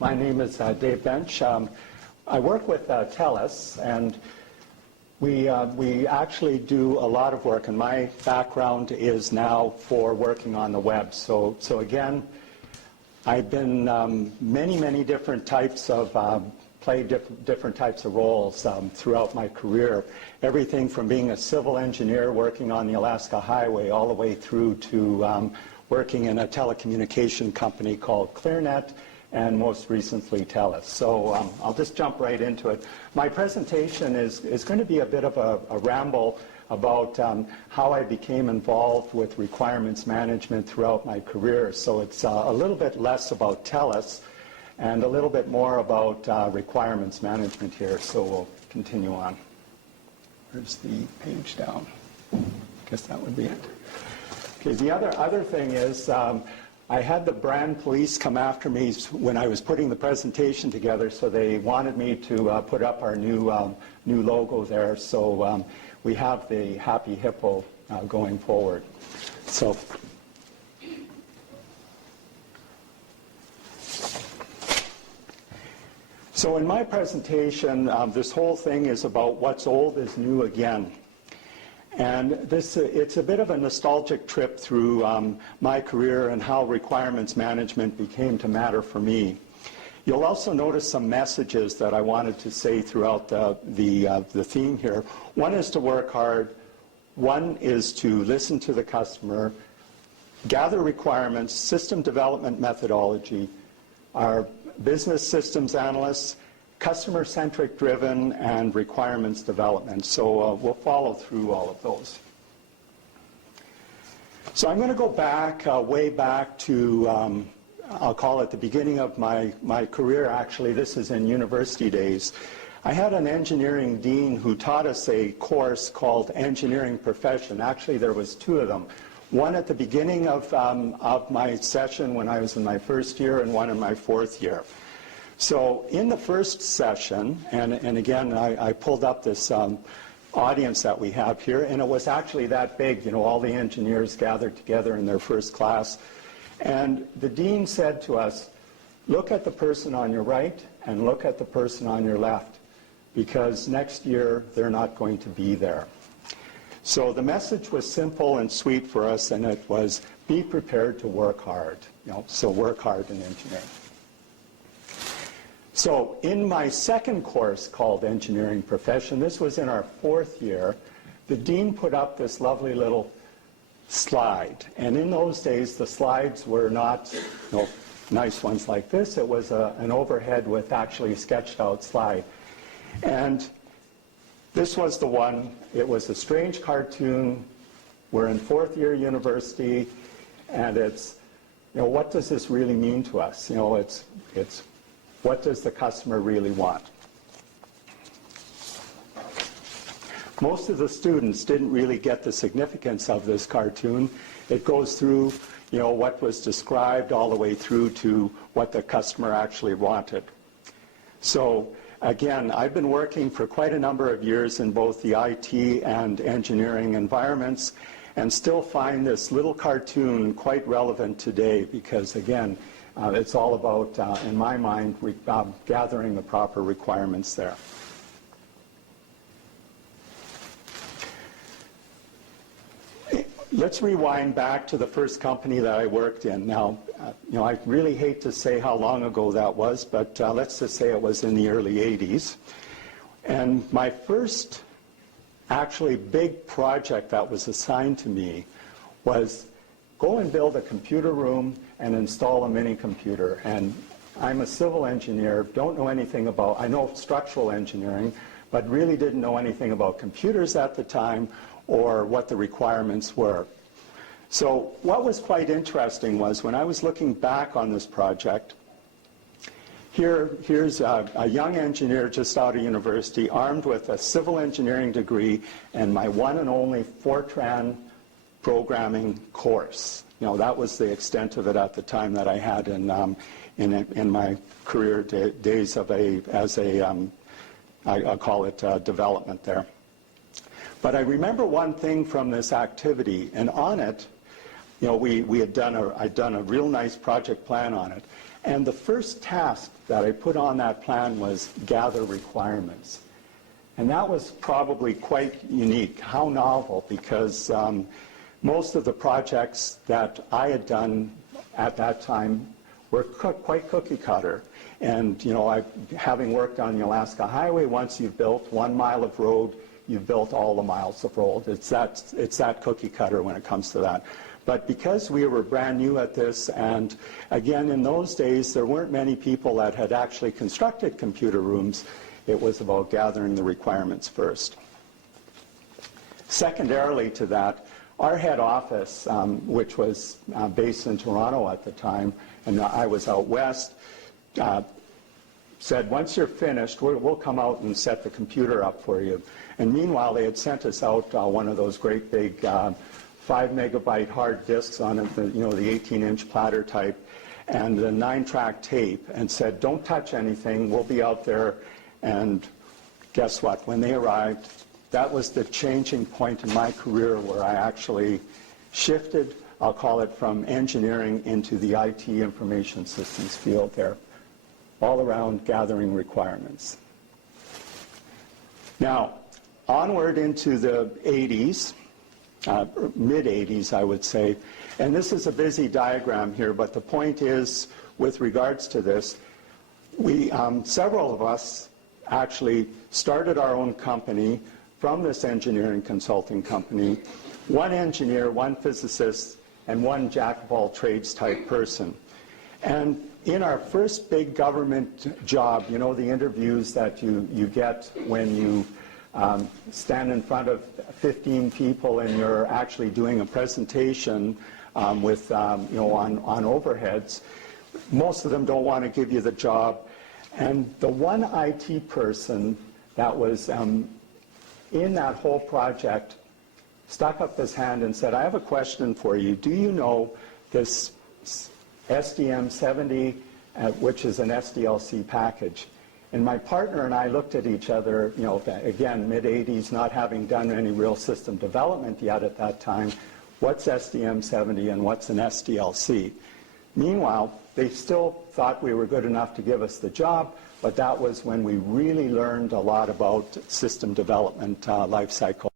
My name is Dave Biensch. I work with TELUS, and we actually do a lot of work, and my background is now for working on the web. So again, I've been many different types of, played different types of roles throughout my career. Everything from being a civil engineer working on the Alaska Highway all the way through to working in a telecommunication company called ClearNet, and most recently TELUS. So I'll just jump right into it. My presentation is going to be a bit of a ramble about how I became involved with requirements management throughout my career. So it's a little bit less about TELUS and a little bit more about requirements management here. So we'll continue on. Where's the page down? I guess that would be it. Okay, the other thing is I had the brand police come after me when I was putting the presentation together, so they wanted me to put up our new logo there. So we have the Happy Hippo going forward. So in my presentation, this whole thing is about what's old is new again. And it's a bit of a nostalgic trip through my career and how requirements management became to matter for me. You'll also notice some messages that I wanted to say throughout the theme here. One is to work hard. One is to listen to the customer, gather requirements, system development methodology, our business systems analysts, customer-centric driven, and requirements development. So we'll follow through all of those. So I'm going to go back, way back to, I'll call it the beginning of my career. Actually, this is in university days. I had an engineering dean who taught us a course called Engineering Profession. Actually, there was two of them. One at the beginning of my session when I was in my first year, and one in my fourth year. So in the first session, and again, I pulled up this audience that we have here, and it was actually that big, you know, all the engineers gathered together in their first class. And the dean said to us, look at the person on your right and look at the person on your left, because next year they're not going to be there. So the message was simple and sweet for us, and it was, be prepared to work hard. You know, so work hard in engineering. So in my second course called Engineering Profession, this was in our fourth year, the dean put up this lovely little slide. And in those days, the slides were not nice ones like this. It was an overhead with actually a sketched out slide. And this was the one. It was a strange cartoon. We're in fourth year university, and it's, you know, what does this really mean to us? You know, it's what does the customer really want? Most of the students didn't really get the significance of this cartoon. It goes through, you know, what was described all the way through to what the customer actually wanted. So again, I've been working for quite a number of years in both the IT and engineering environments, and still find this little cartoon quite relevant today, because again, it's all about, in my mind, gathering the proper requirements there. Let's rewind back to the first company that I worked in. Now, you know, I really hate to say how long ago that was, but let's just say it was in the early 80s. And my first actually big project that was assigned to me was go and build a computer room and install a mini computer. And I'm a civil engineer, don't know anything about, I know structural engineering, but really didn't know anything about computers at the time or what the requirements were. So what was quite interesting was when I was looking back on this project, here's a young engineer just out of university, armed with a civil engineering degree and my one and only Fortran programming course. You know, that was the extent of it at the time that I had in my career days of I call it development there. But I remember one thing from this activity, and on it, you know, I'd done a real nice project plan on it, And the first task that I put on that plan was gather requirements. And that was probably quite unique. How novel, because most of the projects that I had done at that time were quite cookie cutter. And having worked on the Alaska Highway, once you've built 1 mile of road, you've built all the miles of road. It's that cookie cutter when it comes to that. But because we were brand new at this, and again, in those days, there weren't many people that had actually constructed computer rooms, it was about gathering the requirements first. Secondarily to that, our head office, which was based in Toronto at the time, and I was out west, said, once you're finished, we'll come out and set the computer up for you. And meanwhile, they had sent us out one of those great big 5 megabyte hard disks on it, the 18-inch platter type, and the 9-track tape, and said, don't touch anything, we'll be out there. And guess what? When they arrived, that was the changing point in my career where I actually shifted, I'll call it, from engineering into the IT information systems field there, all around gathering requirements. Now, onward into the 80s, mid-80s, I would say. And this is a busy diagram here, but the point is, with regards to this, several of us actually started our own company from this engineering consulting company. One engineer, one physicist, and one jack-of-all-trades type person. And in our first big government job, the interviews that you get when you stand in front of 15 people and you're actually doing a presentation with, on overheads. Most of them don't want to give you the job. And the one IT person that was in that whole project stuck up his hand and said, I have a question for you. Do you know this SDM70, which is an SDLC package? And my partner and I looked at each other, again, mid-80s, not having done any real system development yet at that time. What's SDM70 and what's an SDLC? Meanwhile, they still thought we were good enough to give us the job, but that was when we really learned a lot about system development life cycle.